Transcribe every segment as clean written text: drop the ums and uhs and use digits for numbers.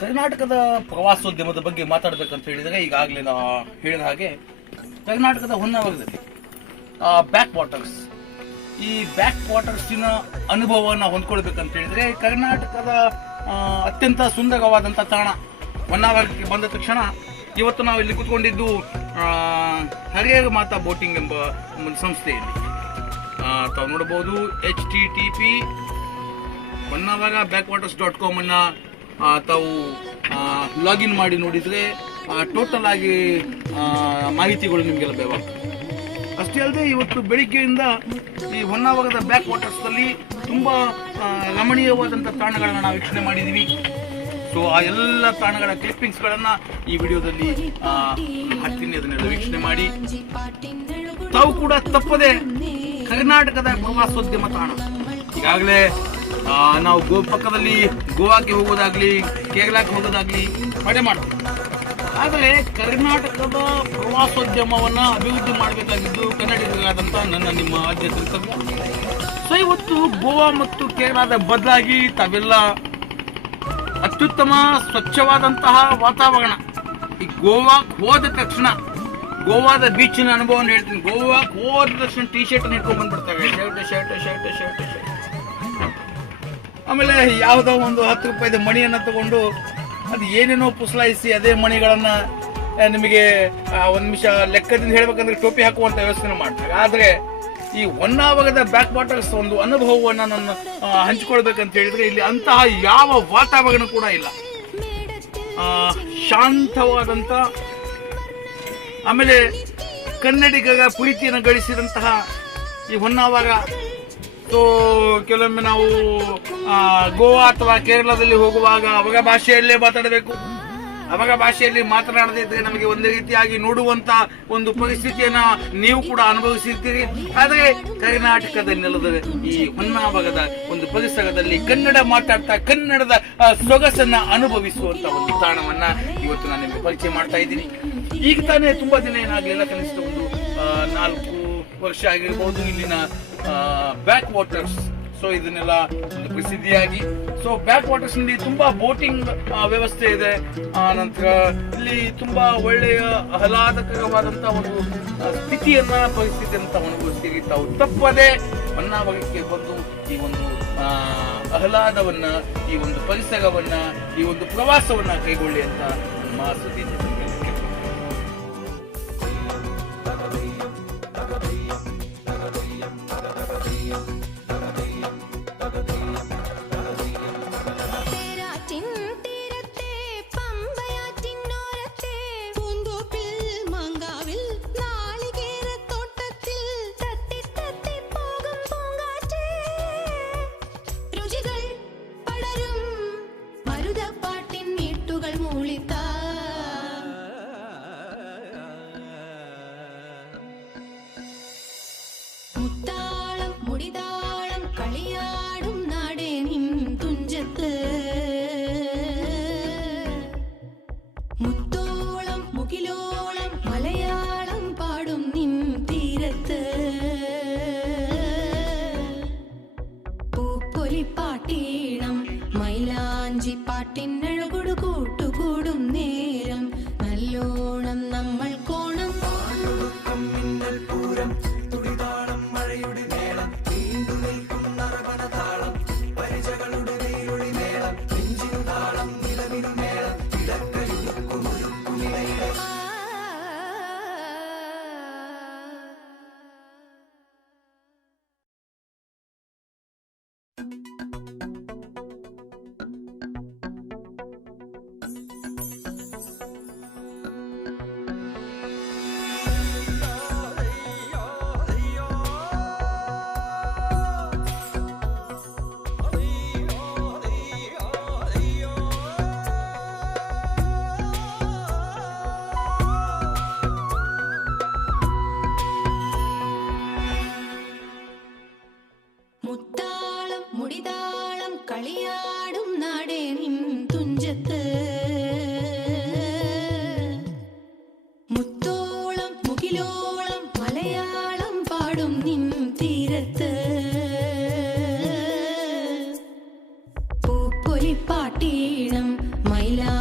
ಕರ್ನಾಟಕದ ಪ್ರವಾಸೋದ್ಯಮದ ಬಗ್ಗೆ ಮಾತಾಡಬೇಕಂತ ಹೇಳಿದರೆ ಈಗಾಗಲೇ ನಾವು ಹೇಳಿದ ಹಾಗೆ ಕರ್ನಾಟಕದ ಹೊನ್ನಾವರದಲ್ಲಿ ಬ್ಯಾಕ್ ವಾಟರ್ಸ್, ಈ ಬ್ಯಾಕ್ ವಾಟರ್ಸಿನ ಅನುಭವವನ್ನು ಹೊಂದ್ಕೊಳ್ಬೇಕಂತ ಹೇಳಿದರೆ ಕರ್ನಾಟಕದ ಅತ್ಯಂತ ಸುಂದರವಾದಂಥ ತಾಣ ಹೊನ್ನಾವರಕ್ಕೆ ಬಂದ ತಕ್ಷಣ ಇವತ್ತು ನಾವು ಇಲ್ಲಿ ಕೂತ್ಕೊಂಡಿದ್ದು ಹರಿಹರ ಮಾತಾ ಬೋಟಿಂಗ್ ಎಂಬ ಒಂದು ಸಂಸ್ಥೆಯಲ್ಲಿ. ತಾವು ನೋಡಬಹುದು HTTP ಹೊನ್ನಾವರ ಬ್ಯಾಕ್ ವಾಟರ್ಸ್.com ಅನ್ನು ತಾವು ಲಾಗಿನ್ ಮಾಡಿ ನೋಡಿದರೆ ಟೋಟಲ್ ಆಗಿ ಮಾಹಿತಿಗಳು ನಿಮಗೆ ಲಭ್ಯವಾಗ್ತದೆ. ಅಷ್ಟೇ ಅಲ್ಲದೆ ಇವತ್ತು ಬೆಳಿಗ್ಗೆಯಿಂದ ಈ ಹೊನ್ನಾವರದ ಬ್ಯಾಕ್ ವಾಟರ್ಸ್ನಲ್ಲಿ ತುಂಬ ರಮಣೀಯವಾದಂಥ ತಾಣಗಳನ್ನು ನಾವು ವೀಕ್ಷಣೆ ಮಾಡಿದ್ದೀವಿ. ಸೊ ಆ ಎಲ್ಲ ತಾಣಗಳ ಕ್ಲಿಪ್ಪಿಂಗ್ಸ್ಗಳನ್ನು ಈ ವಿಡಿಯೋದಲ್ಲಿ ಹಾಕ್ತೀನಿ, ಅದನ್ನೆಲ್ಲ ವೀಕ್ಷಣೆ ಮಾಡಿ ತಾವು ಕೂಡ ತಪ್ಪದೆ ಕರ್ನಾಟಕದ ಪ್ರವಾಸೋದ್ಯಮ ತಾಣ. ಈಗಾಗಲೇ ನಾವು ಪಕ್ಕದಲ್ಲಿ ಗೋವಾಕ್ಕೆ ಹೋಗೋದಾಗ್ಲಿ, ಕೇರಳಕ್ಕೆ ಹೋಗೋದಾಗ್ಲಿ ಮಡೆ ಮಾಡ್ತೀವಿ. ಆದರೆ ಕರ್ನಾಟಕದ ಪ್ರವಾಸೋದ್ಯಮವನ್ನು ಅಭಿವೃದ್ಧಿ ಮಾಡಬೇಕಾಗಿದ್ದು ಕನ್ನಡಿಗರಾದಂಥ ನಿಮ್ಮ ಆದ್ಯತೆ ಕರ್ತವ್ಯ. ಸೊ ಇವತ್ತು ಗೋವಾ ಮತ್ತು ಕೇರಳದ ಬದಲಾಗಿ ತಾವೆಲ್ಲ ಅತ್ಯುತ್ತಮ ಸ್ವಚ್ಛವಾದಂತಹ ವಾತಾವರಣ, ಈ ಗೋವಾಕ್ಕೆ ಹೋದ ತಕ್ಷಣ ಗೋವಾದ ಬೀಚಿನ ಅನುಭವವನ್ನು ಹೇಳ್ತೀನಿ. ಗೋವಾಕ್ಕೆ ಹೋದ ತಕ್ಷಣ ಟೀ ಶರ್ಟ್ ಹಿಡ್ಕೊಂಡು ಬಂದ್ಬಿಡ್ತಾರೆ, ಶರ್ಟ್. ಆಮೇಲೆ ಯಾವುದೋ ಒಂದು 10 ರೂಪಾಯಿದ ಮಣಿಯನ್ನು ತಗೊಂಡು ಅದು ಏನೇನೋ ಪುಸಲಾಯಿಸಿ ಅದೇ ಮಣಿಗಳನ್ನು ನಿಮಗೆ ಒಂದು ನಿಮಿಷ ಲೆಕ್ಕದಿಂದ ಹೇಳ್ಬೇಕಂದ್ರೆ ಟೋಪಿ ಹಾಕುವಂಥ ವ್ಯವಸ್ಥೆ ಮಾಡ್ತಾರೆ. ಆದರೆ ಈ ಹೊನ್ನಾವರದ ಬ್ಯಾಕ್ ವಾಟರ್ಸ್ ಒಂದು ಅನುಭವವನ್ನು ನಾನು ಹಂಚಿಕೊಳ್ಬೇಕಂತ ಹೇಳಿದ್ರೆ ಇಲ್ಲಿ ಅಂತಹ ಯಾವ ವಾತಾವರಣ ಕೂಡ ಇಲ್ಲ. ಶಾಂತವಾದಂಥ, ಆಮೇಲೆ ಕನ್ನಡಿಗರ ಪ್ರೀತಿಯನ್ನು ಗಳಿಸಿದಂತಹ ಈ ಹೊನ್ನಾವರ. ಸೊ ಕೆಲವೊಮ್ಮೆ ನಾವು ಗೋವಾ ಅಥವಾ ಕೇರಳದಲ್ಲಿ ಹೋಗುವಾಗ ಅವರ ಭಾಷೆಯಲ್ಲೇ ಮಾತಾಡಬೇಕು. ಅವರ ಭಾಷೆಯಲ್ಲಿ ಮಾತನಾಡದೇ ಇದ್ರೆ ನಮಗೆ ಒಂದು ರೀತಿಯಾಗಿ ನೋಡುವಂತ ಒಂದು ಪರಿಸ್ಥಿತಿಯನ್ನ ನೀವು ಕೂಡ ಅನುಭವಿಸಿರ್ತೀರಿ. ಆದರೆ ಕರ್ನಾಟಕದ ನೆಲದ ಈ ಹೊನ್ನಾವರದ ಒಂದು ಪರಿಸರದಲ್ಲಿ ಕನ್ನಡ ಮಾತಾಡ್ತಾ ಕನ್ನಡದ ಸೊಗಸನ್ನ ಅನುಭವಿಸುವಂತ ಒಂದು ತಾಣವನ್ನ ಇವತ್ತು ನಾನು ನಿಮಗೆ ಪರಿಚಯ ಮಾಡ್ತಾ ಇದ್ದೀನಿ. ಈಗ ತಾನೇ ತುಂಬಾ ದಿನ ಏನಾಗಲಿಲ್ಲ, ಕನಿಷ್ಠ ಒಂದು 4 ವರ್ಷ ಆಗಿರ್ಬೋದು ಇಲ್ಲಿನ ಬ್ಯಾಕ್ ವಾಟರ್ಸ್. ಸೊ ಇದನ್ನೆಲ್ಲ ಒಂದು ಪ್ರಸಿದ್ಧಿಯಾಗಿ, ಸೊ ಬ್ಯಾಕ್ ವಾಟರ್ಸ್ ನಲ್ಲಿ ತುಂಬಾ ಬೋಟಿಂಗ್ ವ್ಯವಸ್ಥೆ ಇದೆ. ನಂತರ ಇಲ್ಲಿ ತುಂಬಾ ಒಳ್ಳೆಯ ಆಹ್ಲಾದಕರವಾದಂತ ಒಂದು ಪರಿಸ್ಥಿತಿಯನ್ನ ಅನುಭವಿಸ್ತೀರಿ. ತಾವು ತಪ್ಪದೆ ಹೊನ್ನಾವರಕ್ಕೆ ಬಂದು ಈ ಒಂದು ಆಹ್ಲಾದವನ್ನ, ಈ ಒಂದು ಪರಿಸರವನ್ನ, ಈ ಒಂದು ಪ್ರವಾಸವನ್ನ ಕೈಗೊಳ್ಳಿ ಅಂತ ನಮ್ಮ ಸುದ್ದಿ. പാട്ടിനഴകൊടു കൂട്ടുകൂടും നേരം നല്ലോണം നമ്മൾ കോണം പൂരം തുടിതാളം മഴയുടെ മേളം നീണ്ടു നിൽക്കും നറവനതാളം പരിചകളുടെ നീരൊളി മേളം നെഞ്ചിനു താളം നിലവിനു മേളം ഇടക്കയുക്കുമുഴുക്കുമിടയിട മുത്താളം മുടിതാളം കളിയാടും നാടേ നിൻ തുഞ്ചത്ത് മുത്തോളം മുകിലോളം മലയാളം പാടും നിൻ തീരത്ത് പൂപ്പൊലിപ്പാട്ടീണം മൈലാ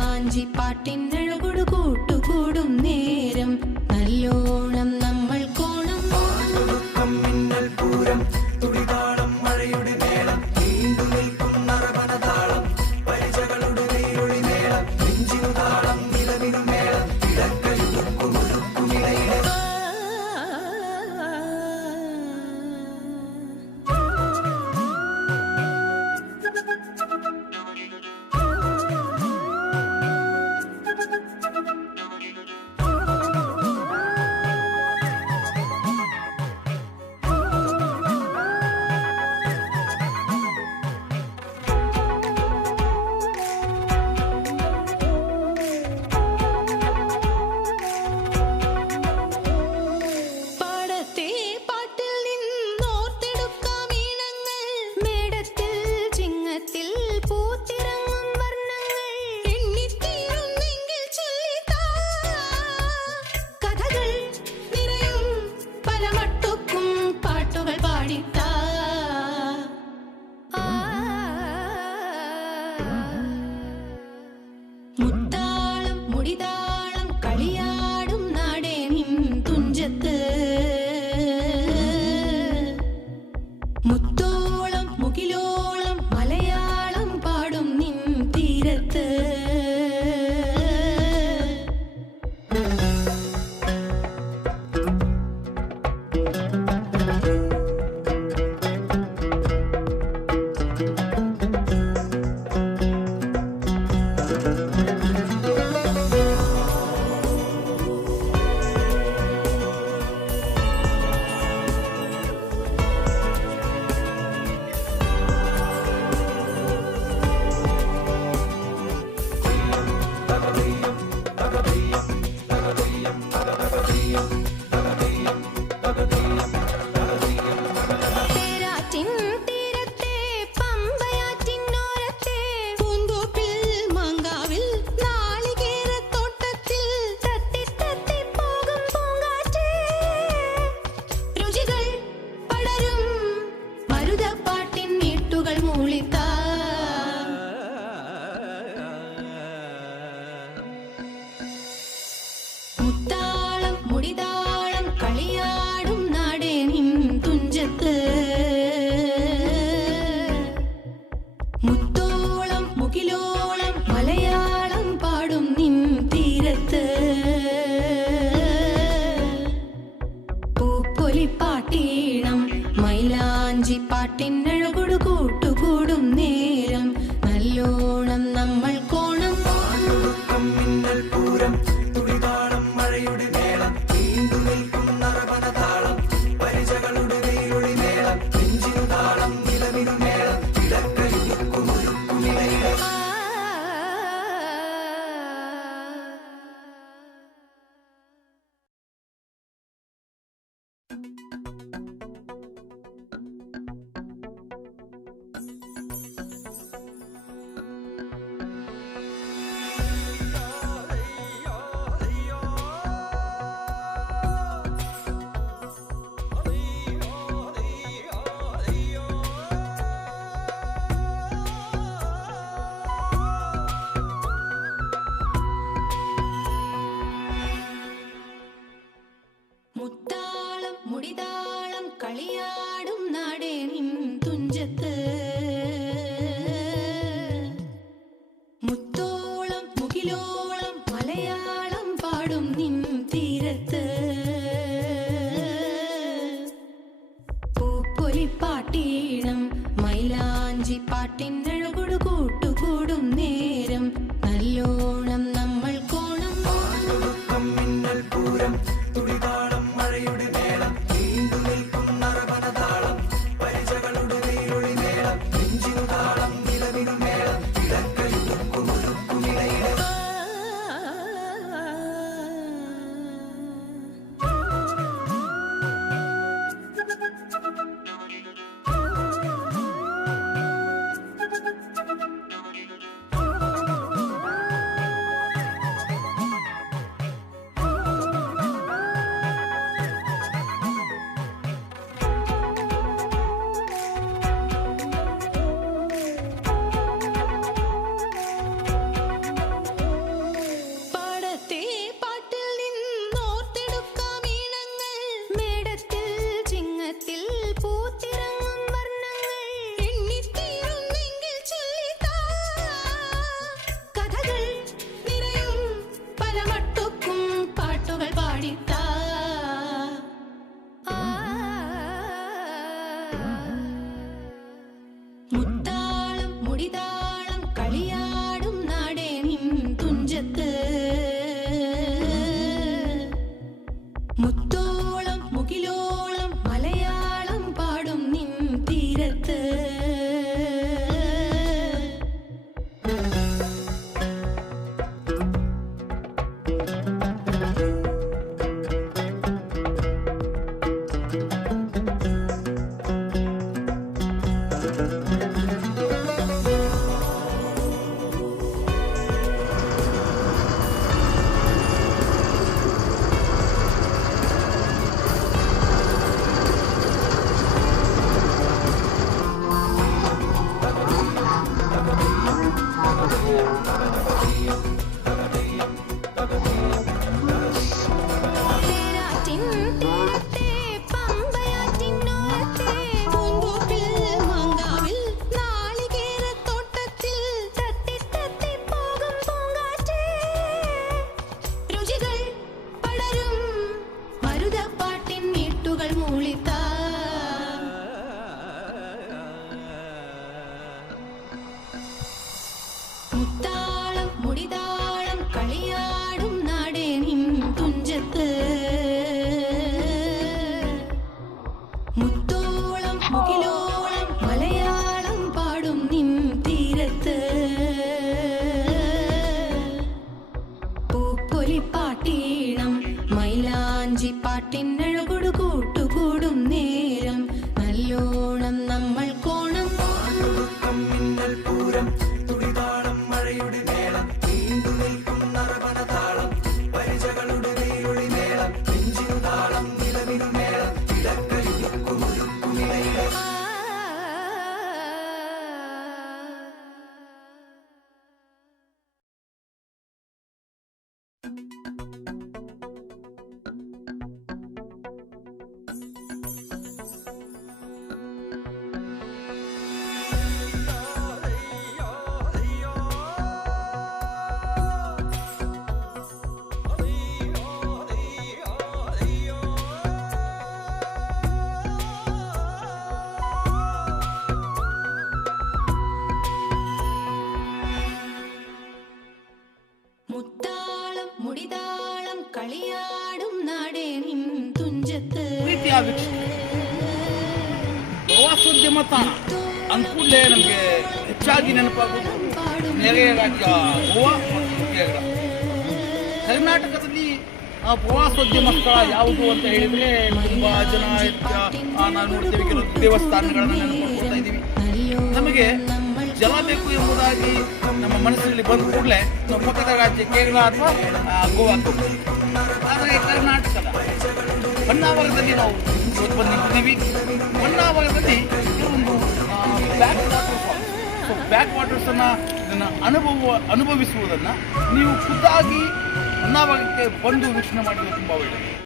മുത്താളം പാട്ടിനഴകൊടു കൂട്ടുകൂടും നേരം നല്ലോണം നമ്മൾ കോണം പാട്ടുദുഃഖം മിന്നൽ പൂരം തുടിതാളം മഴയുടെ മേളം നീണ്ടു നിൽക്കും നറവണ താളം പരിചകളുടെ നീരൊളി മേളം നെഞ്ചിനു താളം നിലവിനു മേളം ഇടക്കയുക്കുമിടയിലെ മുത്താളം മുടിതാളം കളിയാടും നാടേ നിൻ തുഞ്ചത്ത് ಪ್ರೀತಿಯ ವೀಕ್ಷಕರೇ, ಪ್ರವಾಸೋದ್ಯಮ ತಾಣ ಅಂದ್ಕೂಡಲೇ ನಮಗೆ ಹೆಚ್ಚಾಗಿ ನೆನಪಾಗುವುದು ನೆರೆಯ ರಾಜ್ಯ ಗೋವಾ ಮತ್ತು ಕೇರಳ. ಕರ್ನಾಟಕದಲ್ಲಿ ಪ್ರವಾಸೋದ್ಯಮ ಸ್ಥಳ ಯಾವುದು ಅಂತ ಹೇಳಿದ್ರೆ ತುಂಬಾ ಜನ ನಾವು ನೋಡ್ತೇವೆ, ಕೆಲವು ದೇವಸ್ಥಾನಗಳನ್ನು ನೆನಪುಕೊಳ್ತಾ ಇದ್ದೀವಿ. ನಮಗೆ ಜಲ ಬೇಕು ಎಂಬುದಾಗಿ ನಮ್ಮ ಮನಸ್ಸಿನಲ್ಲಿ ಬಂದ ಕೂಡಲೇ ನಾವು ಪಕ್ಕದ ರಾಜ್ಯ ಕೇರಳ ಅಥವಾ ಗೋವಾಕ್ಕೆ ಹೋಗ್ತೀವಿ. ಆದರೆ ಕರ್ನಾಟಕದ ಹೊನ್ನಾವರದಲ್ಲಿ ನಾವು ಇವತ್ತು ಬಂದು ನಿಂತಿದ್ದೀವಿ. ಹೊನ್ನಾವರದಲ್ಲಿ ಒಂದು back water falls. So back ವಾಟರ್ಸನ್ನು ಇದನ್ನು ಅನುಭವಿಸುವುದನ್ನು ನೀವು ಖುದ್ದಾಗಿ ಹೊನ್ನಾವರಕ್ಕೆ ಬಂದು ವೀಕ್ಷಣೆ ಮಾಡಿದರೆ ತುಂಬ ಒಳ್ಳೆಯದು.